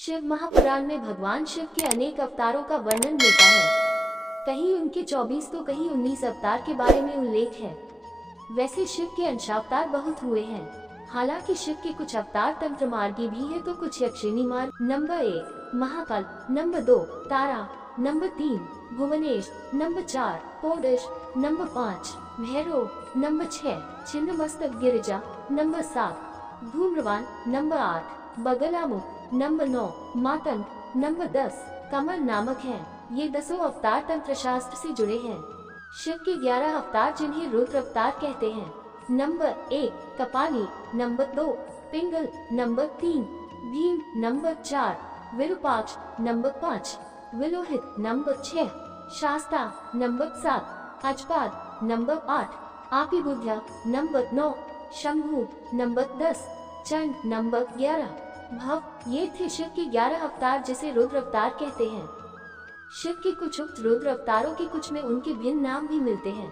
शिव महापुराण में भगवान शिव के अनेक अवतारों का वर्णन मिलता है। कहीं उनके 24 तो कहीं 19 अवतार के बारे में उल्लेख है। वैसे शिव के अंशावतार बहुत हुए हैं। हालांकि शिव के कुछ अवतार तंत्र मार्गी भी है तो कुछ यक्षिणी मार्ग। Number 1 Mahakal, number 2 Tara, number 3 Bhuvanesh, number 4 Podash, number 5 Bhairav, number 6 Chhinnamastak Girija, number 7 Dhumravan, number 8 Bagalamukh, number 9 Matang, number 10 Kamal नामक हैं। ये 10 अवतार तंत्र शास्त्र से जुड़े हैं। शिव के 11 अवतार जिन्हें रुद्र अवतार कहते हैं। नंबर 1 कपाली, number 2 Pingal, number 3 Bhim, number 4 Virupaksh, number 5 Vilohit, number 6 Shasta, number 7 Ajpad, number 8 Apibuddhya, number 9 Shambhu, number 10 Chand, number 11 Bhav. ये थे शिव के 11 अवतार जिसे रुद्र अवतार कहते हैं। शिव के कुछ उक्त रुद्र अवतारों के कुछ में उनके भिन्न नाम भी मिलते हैं।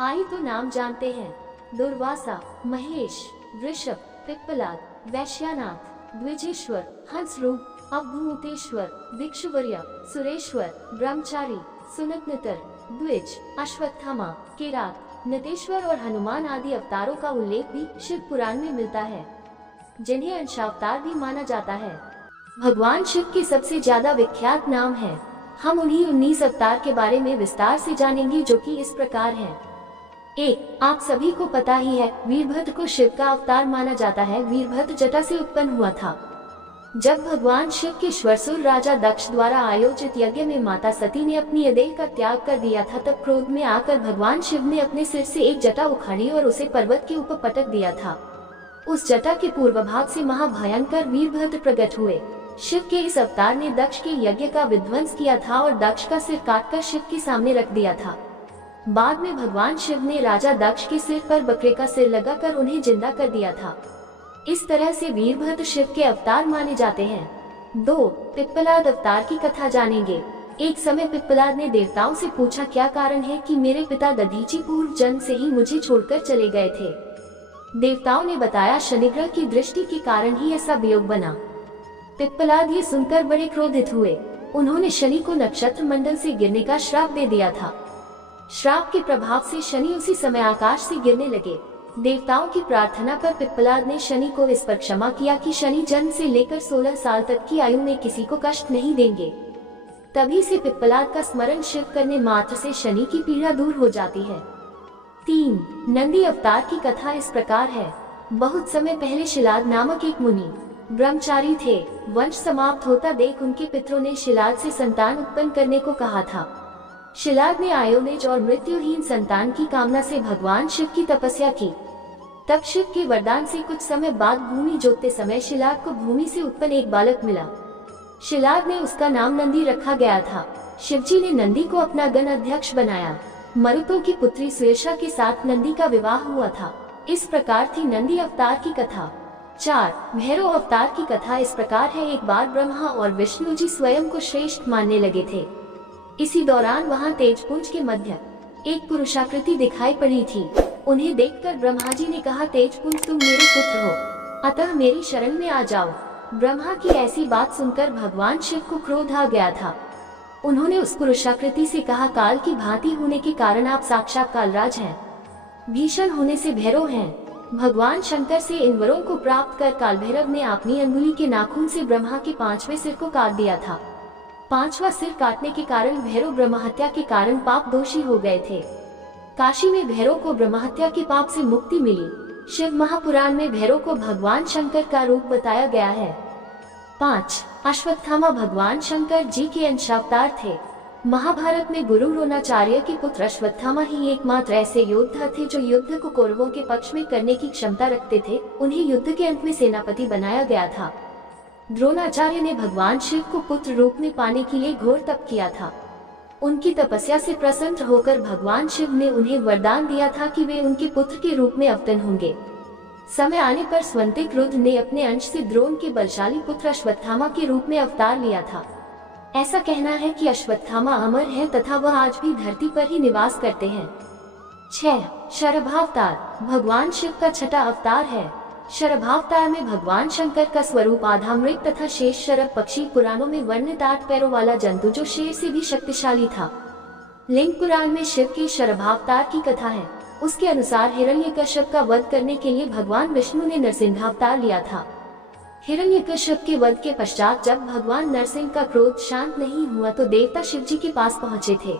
आइए तो नाम जानते हैं। दुर्वासा, महेश, ऋषभ, पिप्पलाद, वैश्यानाथ, द्विजेश्वर, हंसरूप, अवधूतेश्वर, भिक्षुवर्य, सुरेश्वर, ब्रह्मचारी, सुनकनितर, द्विज, अश्वत्थामा, किरात, नटेश्वर और हनुमान आदि अवतारों का उल्लेख भी शिव पुराण में मिलता है, जिन्हें अंशावतार भी माना जाता है। भगवान शिव के सबसे ज्यादा विख्यात नाम है। हम उन्हीं 19 अवतार के बारे में विस्तार से जानेंगे, जो कि इस प्रकार हैं। 1 आप सभी को पता ही है, वीरभद्र को शिव का अवतार माना जाता है। वीरभद्र जटा से उत्पन्न हुआ था। जब भगवान शिव के श्वशुर राजा दक्ष द्वारा आयोजित यज्ञ में माता सती ने अपनी देह का त्याग कर दिया था, तब क्रोध में आकर भगवान शिव ने अपने सिर से एक जटा उखाड़ी और उसे पर्वत के ऊपर पटक दिया था। उस जटा के पूर्व भाग से महाभयंकर वीरभद्र प्रकट हुए। शिव के इस अवतार ने दक्ष के यज्ञ का विध्वंस किया था और दक्ष का सिर काटकर शिव के सामने रख दिया था। बाद में भगवान शिव ने राजा दक्ष के सिर पर बकरे का सिर लगाकर उन्हें जिंदा कर दिया था। इस तरह से वीरभद्र शिव के अवतार माने जाते हैं। 2 पिप्पलाद अवतार की कथा जानेंगे। एक समय पिप्पलाद ने देवताओं से पूछा, क्या कारण है कि मेरे पिता दधीची पूर्व जन्म से ही मुझे छोड़कर चले गए थे। देवताओं ने बताया, शनिग्रह की दृष्टि के कारण ही ऐसा वियोग बना। पिप्पलाद ये सुनकर बड़े क्रोधित हुए। उन्होंने शनि को नक्षत्र मंडल से गिरने का श्राप दे दिया था। श्राप के प्रभाव से शनि उसी समय आकाश से गिरने लगे। देवताओं की प्रार्थना पर पिप्पलाद ने शनि को इस पर क्षमा किया कि शनि जन्म से लेकर 16 साल तक की आयु में किसी को कष्ट नहीं देंगे। तभी से पिप्पलाद का स्मरण शिव करने मात्र से शनि की पीड़ा दूर हो जाती है। 3 नंदी अवतार की कथा इस प्रकार है। बहुत समय पहले शिलाद नामक एक मुनि ब्रह्मचारी थे। वंश समाप्त होता देख उनके पितरों ने शिलाद से संतान उत्पन्न करने को कहा था। शिलाद ने आयोनिज और मृत्युहीन संतान की कामना से भगवान शिव की तपस्या की। तब शिव के वरदान से कुछ समय बाद भूमि जोतते समय शिलाद को भूमि से उत्पन्न एक बालक मिला। शिलाद ने उसका नाम नंदी रखा गया था। शिवजी ने नंदी को अपना गण अध्यक्ष बनाया। मरुतों की पुत्री सुयशा के साथ नंदी का विवाह हुआ था। इस प्रकार थी नंदी अवतार की कथा। 4 भैरव अवतार की कथा इस प्रकार है। एक बार ब्रह्मा और विष्णु जी स्वयं को श्रेष्ठ मानने लगे थे। इसी दौरान वहां तेजपुंज के मध्य एक पुरुषाकृति दिखाई पड़ी थी। उन्हें देखकर ब्रह्मा जी ने कहा, तेजपुंज तुम मेरे पुत्र हो, अतः मेरी शरण में आ जाओ। ब्रह्मा की ऐसी बात सुनकर भगवान शिव को क्रोध आ गया था। उन्होंने उस पुरुषाकृति से कहा, काल की भांति होने के कारण आप साक्षात कालराज हैं, भीषण होने से भैरव हैं। भगवान शंकर से इन वरों को प्राप्त कर काल भैरव ने अपनी अंगुली के नाखून से ब्रह्मा के 5वें सिर को काट दिया था। 5वां सिर काटने के कारण भैरव ब्रह्महत्या के कारण पाप दोषी हो गए थे। काशी में भैरव को ब्रह्महत्या के पाप से मुक्ति मिली। शिव महापुराण में भैरव को भगवान शंकर का रूप बताया गया है। 5 अश्वत्थामा भगवान शंकर जी के अंशावतार थे। महाभारत में गुरु द्रोणाचार्य के पुत्र अश्वत्थामा ही एकमात्र ऐसे योद्धा थे जो युद्ध को कौरवों के पक्ष में करने की क्षमता रखते थे। उन्हें युद्ध के अंत में सेनापति बनाया गया था। द्रोणाचार्य ने भगवान शिव को पुत्र रूप में पाने के लिए घोर तप किया था। उनकी तपस्या से प्रसन्न होकर भगवान शिव ने उन्हें वरदान दिया था कि वे उनके पुत्र के रूप में अवतरण होंगे। समय आने पर स्वंतिक रुद्र ने अपने अंश से द्रोण के बलशाली पुत्र अश्वत्थामा के रूप में अवतार लिया था। ऐसा कहना है कि अश्वत्थामा अमर है तथा वह आज भी धरती पर ही निवास करते हैं। 6 शरभावतार भगवान शिव का छठा अवतार है। शरभावतार में भगवान शंकर का स्वरूप आधा मृग तथा शेष शरभ पक्षी, पुराणों में वर्णित 8 पैरों वाला जंतु जो शेर से भी शक्तिशाली था। लिंग पुराण में शिव की शरभावतार की कथा है। उसके अनुसार हिरण्यकश्यप का वध करने के लिए भगवान विष्णु ने नरसिंहावतार लिया था। हिरण्यकश्यप के वध के पश्चात जब भगवान नरसिंह का क्रोध शांत नहीं हुआ तो देवता शिव जी के पास पहुँचे थे।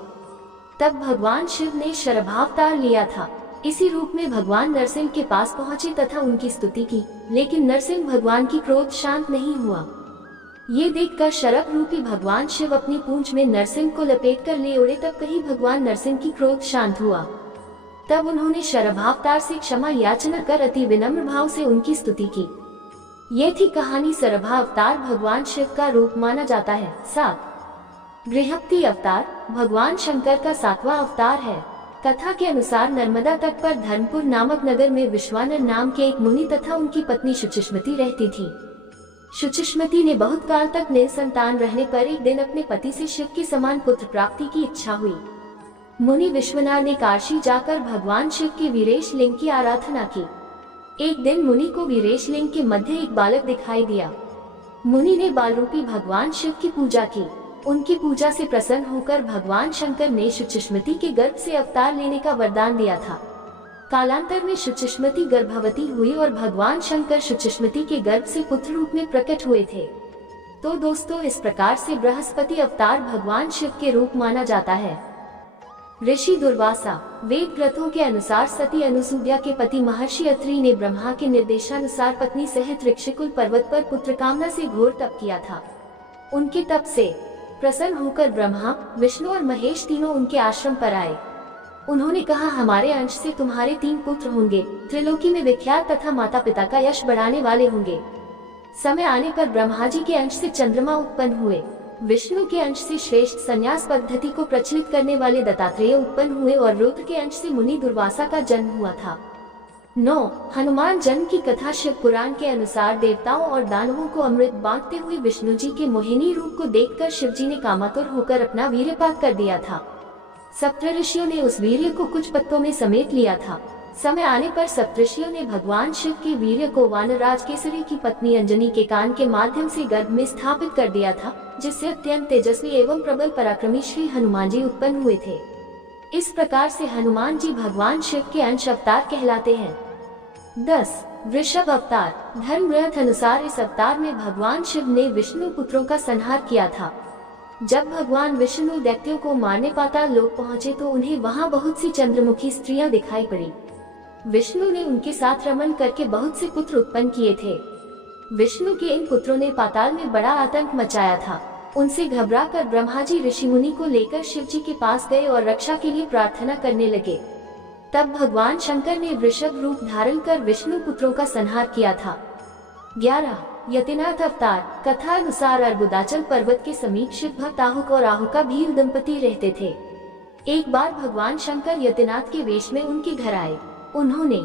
तब भगवान शिव ने शरभावतार लिया था। इसी रूप में भगवान नरसिंह के पास पहुँचे तथा उनकी स्तुति की, लेकिन नरसिंह भगवान की क्रोध शांत नहीं हुआ। ये देखकर शरभ रूपी भगवान शिव अपनी पूंछ में नरसिंह को लपेट कर ले उड़े। तब कहीं भगवान नरसिंह की क्रोध शांत हुआ। तब उन्होंने शरभावतार से क्षमा याचना कर अति विनम्र भाव से उनकी स्तुति की। ये थी कहानी। शरभावतार भगवान शिव का रूप माना जाता है। 7 बृहस्पति अवतार भगवान शंकर का 7वां अवतार है। कथा के अनुसार नर्मदा तट पर धर्मपुर नामक नगर में विश्वानर नाम के एक मुनि तथा उनकी पत्नी शुचिष्मति रहती थी। शुचिष्मति ने बहुत काल तक निसंतान रहने पर एक दिन अपने पति से शिव के समान पुत्र प्राप्ति की इच्छा हुई। मुनि विश्वनाथ ने काशी जाकर भगवान शिव के वीरेश लिंग की आराधना की। एक दिन मुनि को वीरेश लिंग के मध्य एक बालक दिखाई दिया। मुनि ने बाल रूपी भगवान शिव की पूजा की। उनकी पूजा से प्रसन्न होकर भगवान शंकर ने शुचिष्मति के गर्भ से अवतार लेने का वरदान दिया था। कालांतर में शुचिष्मति गर्भवती हुई और भगवान शंकर शुचिष्मति के गर्भ से पुत्र रूप में प्रकट हुए थे। तो दोस्तों, इस प्रकार से बृहस्पति अवतार भगवान शिव के रूप माना जाता है। ऋषि दुर्वासा वेद ग्रंथों के अनुसार सती अनुसूया के पति महर्षि अत्रि ने ब्रह्मा के निर्देशानुसार पत्नी सहित ऋक्षिकुल पर्वत पर पुत्र कामना से घोर तप किया था। उनके तप से प्रसन्न होकर ब्रह्मा, विष्णु और महेश तीनों उनके आश्रम पर आए। उन्होंने कहा, हमारे अंश से तुम्हारे 3 पुत्र होंगे, त्रिलोकी में विख्यात तथा माता पिता का यश बढ़ाने वाले होंगे। समय आने पर ब्रह्मा जी के अंश से चंद्रमा उत्पन्न हुए। विष्णु के अंश से श्रेष्ठ संन्यास पद्धति को प्रचलित करने वाले दत्तात्रेय उत्पन्न हुए और रुद्र के अंश से मुनि दुर्वासा का जन्म हुआ था। 9 हनुमान जन्म की कथा। शिव पुराण के अनुसार देवताओं और दानवों को अमृत बांटते हुए विष्णु जी के मोहिनी रूप को देखकर शिव जी ने कामातुर होकर अपना वीर्यपात कर दिया था। सप्तऋषियों ने उस वीर्य को कुछ पत्तों में समेट लिया था। समय आने पर सप्तऋषियों ने भगवान शिव के वीर्य को वानराज केसरी की पत्नी अंजनी के कान के माध्यम से गर्भ में स्थापित कर दिया था, जिससे अत्यंत तेजस्वी एवं प्रबल पराक्रमी श्री हनुमान जी उत्पन्न हुए थे। इस प्रकार से हनुमान जी भगवान शिव के अंश अवतार कहलाते हैं। 10 वृषभ अवतार। धर्म ग्रंथ अनुसार इस अवतार में भगवान शिव ने विष्णु पुत्रों का संहार किया था। जब भगवान विष्णु दैत्यों को मारने पाताल लोक पहुँचे तो उन्हें वहाँ बहुत सी चंद्रमुखी स्त्रियां दिखाई पड़ी। विष्णु ने उनके साथ रमन करके बहुत से पुत्र उत्पन्न किए थे। विष्णु के इन पुत्रों ने पाताल में बड़ा आतंक मचाया था। उनसे घबराकर ब्रह्मा जी ऋषि मुनि को लेकर शिव जी के पास गए और रक्षा के लिए प्रार्थना करने लगे। तब भगवान शंकर ने वृषभ रूप धारण कर विष्णु पुत्रों का संहार किया था। 11 यतिनाथ अवतार। कथा अनुसार अर्बुदाचल पर्वत के समीप शिव भक्त आहुक और आहुका भील दंपति रहते थे। एक बार भगवान शंकर यतिनाथ के वेश में उनके घर आए। उन्होंने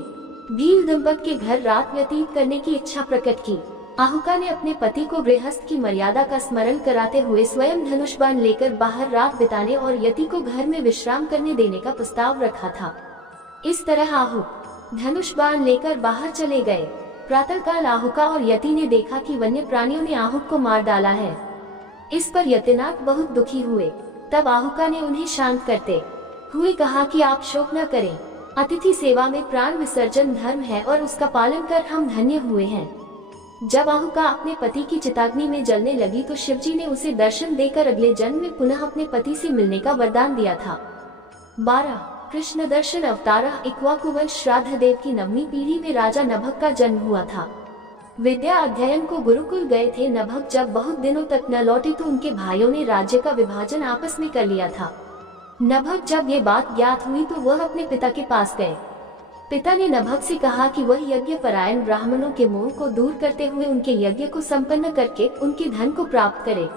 भील दंपति के घर रात व्यतीत करने की इच्छा प्रकट की। आहुका ने अपने पति को गृहस्थ की मर्यादा का स्मरण कराते हुए स्वयं धनुष बाण लेकर बाहर रात बिताने और यति को घर में विश्राम करने देने का प्रस्ताव रखा था। इस तरह आहुक धनुष बाण लेकर बाहर चले गए। प्रातःकाल आहुका और यति ने देखा कि वन्य प्राणियों ने आहुक को मार डाला है। इस पर यतिनाथ बहुत दुखी हुए। तब आहुका ने उन्हें शांत करते हुए कहा कि आप शोक न करें, अतिथि सेवा में प्राण विसर्जन धर्म है और उसका पालन कर हम धन्य हुए हैं। जब आहुका अपने पति की चिताग्नि में जलने लगी तो शिवजी ने उसे दर्शन देकर अगले जन्म में पुनः अपने पति से मिलने का वरदान दिया था। 12 कृष्ण दर्शन अवतार। इक्ष्वाकु वंश श्राद्ध देव की 9वीं पीढ़ी में राजा नभग का जन्म हुआ था। विद्या अध्ययन को गुरुकुल गए थे। नभग जब बहुत दिनों तक न लौटे तो उनके भाइयों ने राज्य का विभाजन आपस में कर लिया था। नभग जब ये बात ज्ञात हुई तो वह अपने पिता के पास गए। पिता ने नभग से कहा कि वह यज्ञ परायण ब्राह्मणों के मोह को दूर करते हुए उनके यज्ञ को संपन्न करके उनके धन को प्राप्त करे।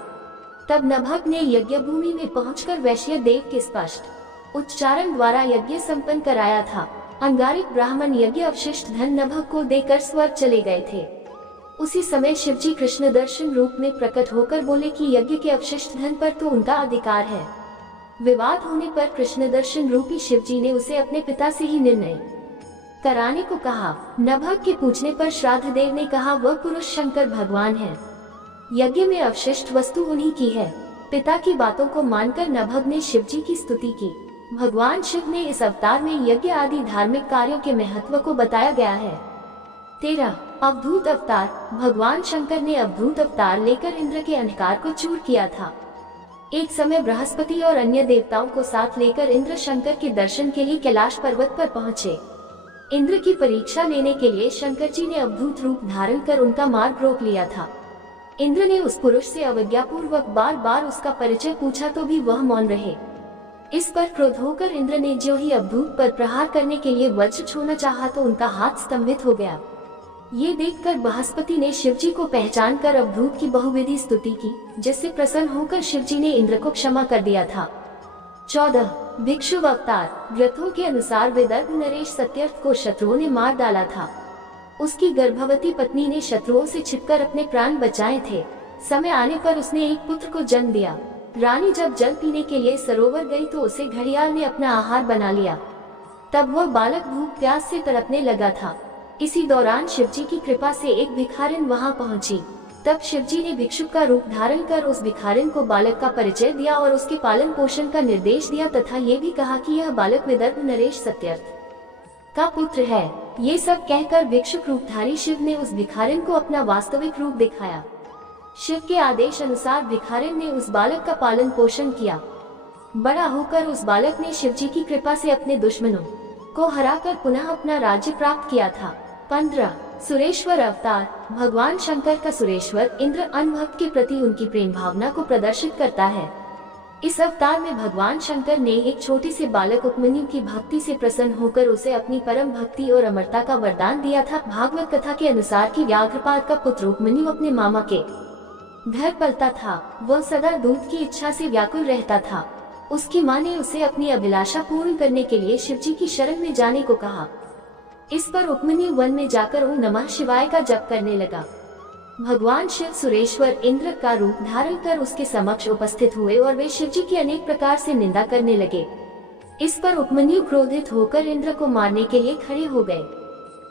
तब नभग ने यज्ञ भूमि में पहुंचकर वैश्य देव के स्पष्ट उच्चारण द्वारा यज्ञ संपन्न कराया था। अंगारिक ब्राह्मण यज्ञ अवशिष्ट धन नभग को देकर स्वर्ग चले गए थे। उसी समय शिवजी कृष्ण दर्शन रूप में प्रकट होकर बोले कि यज्ञ के अवशिष्ट धन पर तो उनका अधिकार है। विवाद होने पर कृष्ण दर्शन रूपी शिवजी ने उसे अपने पिता से ही निर्णय कराने को कहा। नभग के पूछने पर श्राद्ध देव ने कहा वह पुरुष शंकर भगवान है। यज्ञ में अवशिष्ट वस्तु उन्हीं की है। पिता की बातों को मानकर नभग ने शिव जी की स्तुति की। भगवान शिव ने इस अवतार में यज्ञ आदि धार्मिक कार्यों के महत्व को बताया गया है। 13 अवधूत अवतार। भगवान शंकर ने अवधूत अवतार लेकर इंद्र के अहंकार को चूर किया था। एक समय बृहस्पति और अन्य देवताओं को साथ लेकर इंद्र शंकर के दर्शन के लिए कैलाश पर्वत पर पहुँचे। इंद्र की परीक्षा लेने के लिए शंकर जी ने अवधूत रूप धारण कर उनका मार्ग रोक लिया था। इंद्र ने उस पुरुष से अवज्ञापूर्वक बार बार उसका परिचय पूछा तो भी वह मौन रहे। इस पर क्रोध होकर इंद्र ने ज्यों ही अवधूत पर प्रहार करने के लिए वज्र छूना चाहा तो उनका हाथ स्तंभित हो गया। ये देखकर बृहस्पति ने शिव जी को पहचान कर अवधूत की बहुविधि स्तुति की, जिससे प्रसन्न होकर शिव जी ने इंद्र को क्षमा कर दिया था। 14 भिक्षु अवतार। ग्रंथों के अनुसार विदर्भ नरेश सत्यर्थ को शत्रुओं ने मार डाला था। उसकी गर्भवती पत्नी ने शत्रुओं से छिपकर अपने प्राण बचाए थे। समय आने पर उसने एक पुत्र को जन्म दिया। रानी जब जल पीने के लिए सरोवर गई तो उसे घड़ियाल ने अपना आहार बना लिया। तब वह बालक भूख प्यास से तड़पने लगा था। इसी दौरान शिवजी की कृपा से एक भिखारिन वहां पहुंची। तब शिवजी ने भिक्षुक का रूप धारण कर उस भिखारिन को बालक का परिचय दिया और उसके पालन पोषण का निर्देश दिया तथा ये भी कहा कि यह बालक विदर्भ नरेश सत्यर्थ का पुत्र है। ये सब कहकर भिक्षुक रूपधारी शिव ने उस भिखारिन को अपना वास्तविक रूप दिखाया। शिव के आदेश अनुसार भिखारिन ने उस बालक का पालन पोषण किया। बड़ा होकर उस बालक ने शिवजी की कृपा से अपने दुश्मनों को हराकर पुनः अपना राज्य प्राप्त किया था। 15 सुरेश्वर अवतार। भगवान शंकर का सुरेश्वर इंद्र अनभक्त के प्रति उनकी प्रेम भावना को प्रदर्शित करता है। इस अवतार में भगवान शंकर ने एक छोटे से बालक उपमन्यु की भक्ति से प्रसन्न होकर उसे अपनी परम भक्ति और अमरता का वरदान दिया था। भागवत कथा के अनुसार कि व्याघ्रपाद का पुत्र उपमन्यु अपने मामा के घर पलता था। वह सदा दूध की इच्छा से व्याकुल रहता था। उसकी माँ ने उसे अपनी अभिलाषा पूर्ण करने के लिए शिवजी की शरण में जाने को कहा। इस पर उपमन्यु वन में जाकर ओम नमः शिवाय का जप करने लगा। भगवान शिव सुरेश्वर इंद्र का रूप धारण कर उसके समक्ष उपस्थित हुए और वे शिवजी की अनेक प्रकार से निंदा करने लगे। इस पर उपमन्यु क्रोधित होकर इंद्र को मारने के लिए खड़े हो गए।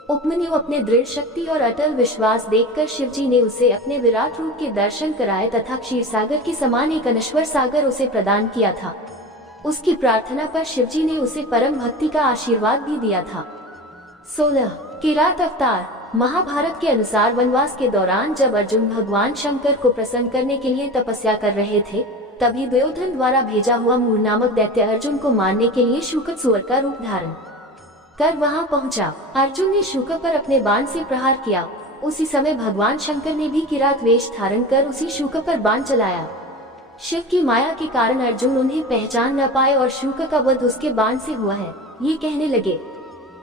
उपमन्यु अपने दृढ़ शक्ति और अटल विश्वास देखकर शिवजी ने उसे अपने विराट रूप के दर्शन कराए तथा क्षीर सागर के समान एक अनश्वर सागर उसे प्रदान किया था। उसकी प्रार्थना पर शिवजी ने उसे परम भक्ति का आशीर्वाद भी दिया था। 16 किरात अवतार। महाभारत के अनुसार वनवास के दौरान जब अर्जुन भगवान शंकर को प्रसन्न करने के लिए तपस्या कर रहे थे, तभी दुर्योधन द्वारा भेजा हुआ मूर नामक दैत्य अर्जुन को मारने के लिए शूकरसुर का रूप धारण कर वहां पहुंचा। अर्जुन ने शूकर पर अपने बाण से प्रहार किया। उसी समय भगवान शंकर ने भी किरात वेश धारण कर उसी शूकर पर बाण चलाया। शिव की माया के कारण अर्जुन उन्हें पहचान न पाए और शूकर का वध उसके बाण से हुआ है, ये कहने लगे।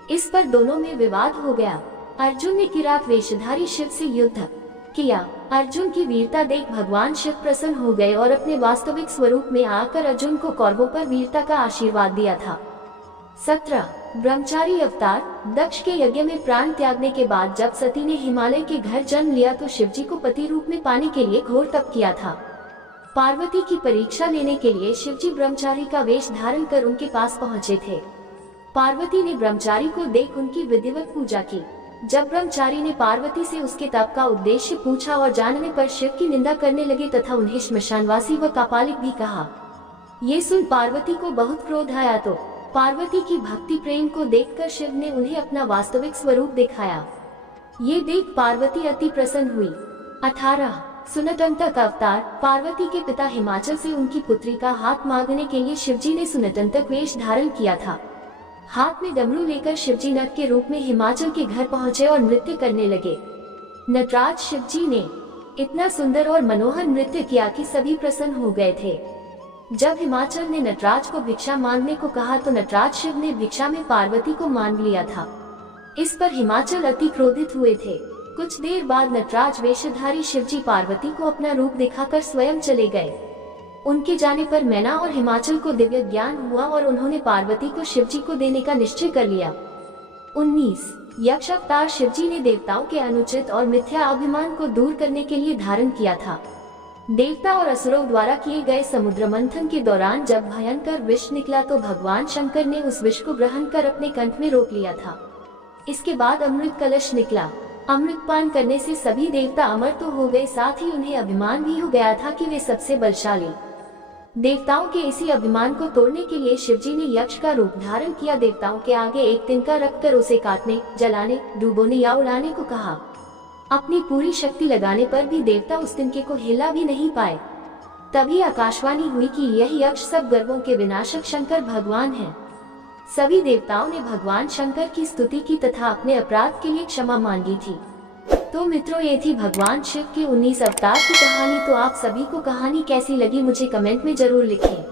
इस पर दोनों में विवाद हो गया। अर्जुन ने किरात वेशधारी शिव से युद्ध किया। अर्जुन की वीरता देख भगवान शिव प्रसन्न हो गए और अपने वास्तविक स्वरूप में आकर अर्जुन को कौरवों पर वीरता का आशीर्वाद दिया था। 17 ब्रह्मचारी अवतार। दक्ष के यज्ञ में प्राण त्यागने के बाद जब सती ने हिमालय के घर जन्म लिया तो शिवजी को पति रूप में पाने के लिए घोर तप किया था। पार्वती की परीक्षा लेने के लिए शिवजी ब्रह्मचारी का वेश धारण कर उनके पास पहुँचे थे। पार्वती ने ब्रह्मचारी को देख उनकी विधिवत पूजा की। जब ब्रह्मचारी ने पार्वती से उसके तप का उद्देश्य पूछा और जानने पर शिव की निंदा करने लगे तथा उन्हें श्मशानवासी व कापालिक भी कहा। ये सुन पार्वती को बहुत क्रोध आया तो पार्वती की भक्ति प्रेम को देखकर शिव ने उन्हें अपना वास्तविक स्वरूप दिखाया। ये देख पार्वती अति प्रसन्न हुई। 18 सुनतंतक अवतार। पार्वती के पिता हिमाचल से उनकी पुत्री का हाथ मांगने के लिए शिवजी ने सुनतंतक वेश धारण किया था। हाथ में डमरू लेकर शिवजी नट के रूप में हिमाचल के घर पहुंचे और नृत्य करने लगे। नटराज शिवजी ने इतना सुंदर और मनोहर नृत्य किया कि सभी प्रसन्न हो गए थे। जब हिमाचल ने नटराज को भिक्षा मांगने को कहा तो नटराज शिव ने भिक्षा में पार्वती को मांग लिया था। इस पर हिमाचल अति क्रोधित हुए थे। कुछ देर बाद नटराज वेशधारी शिवजी पार्वती को अपना रूप दिखाकर स्वयं चले गए। उनके जाने पर मैना और हिमाचल को दिव्य ज्ञान हुआ और उन्होंने पार्वती को शिवजी को देने का निश्चय कर लिया। 19 यक्ष अवतार। शिवजी ने देवताओं के अनुचित और मिथ्या अभिमान को दूर करने के लिए धारण किया था। देवता और असुरों द्वारा किए गए समुद्र मंथन के दौरान जब भयंकर विष निकला तो भगवान शंकर ने उस विष को ग्रहण कर अपने कंठ में रोक लिया था। इसके बाद अमृत कलश निकला। अमृतपान करने से सभी देवता अमर तो हो गए, साथ ही उन्हें अभिमान भी हो गया था कि वे सबसे बलशाली। देवताओं के इसी अभिमान को तोड़ने के लिए शिवजी ने यक्ष का रूप धारण किया। देवताओं के आगे एक तिनका रखकर उसे काटने, जलाने, डुबोने या उड़ाने को कहा। अपनी पूरी शक्ति लगाने पर भी देवता उस तिनके को हिला भी नहीं पाए। तभी आकाशवाणी हुई कि यह यक्ष सब गर्वों के विनाशक शंकर भगवान हैं। सभी देवताओं ने भगवान शंकर की स्तुति की तथा अपने अपराध के लिए क्षमा मांगी थी। तो मित्रों, ये थी भगवान शिव के 19 अवतार की कहानी। तो आप सभी को कहानी कैसी लगी मुझे कमेंट में जरूर लिखें।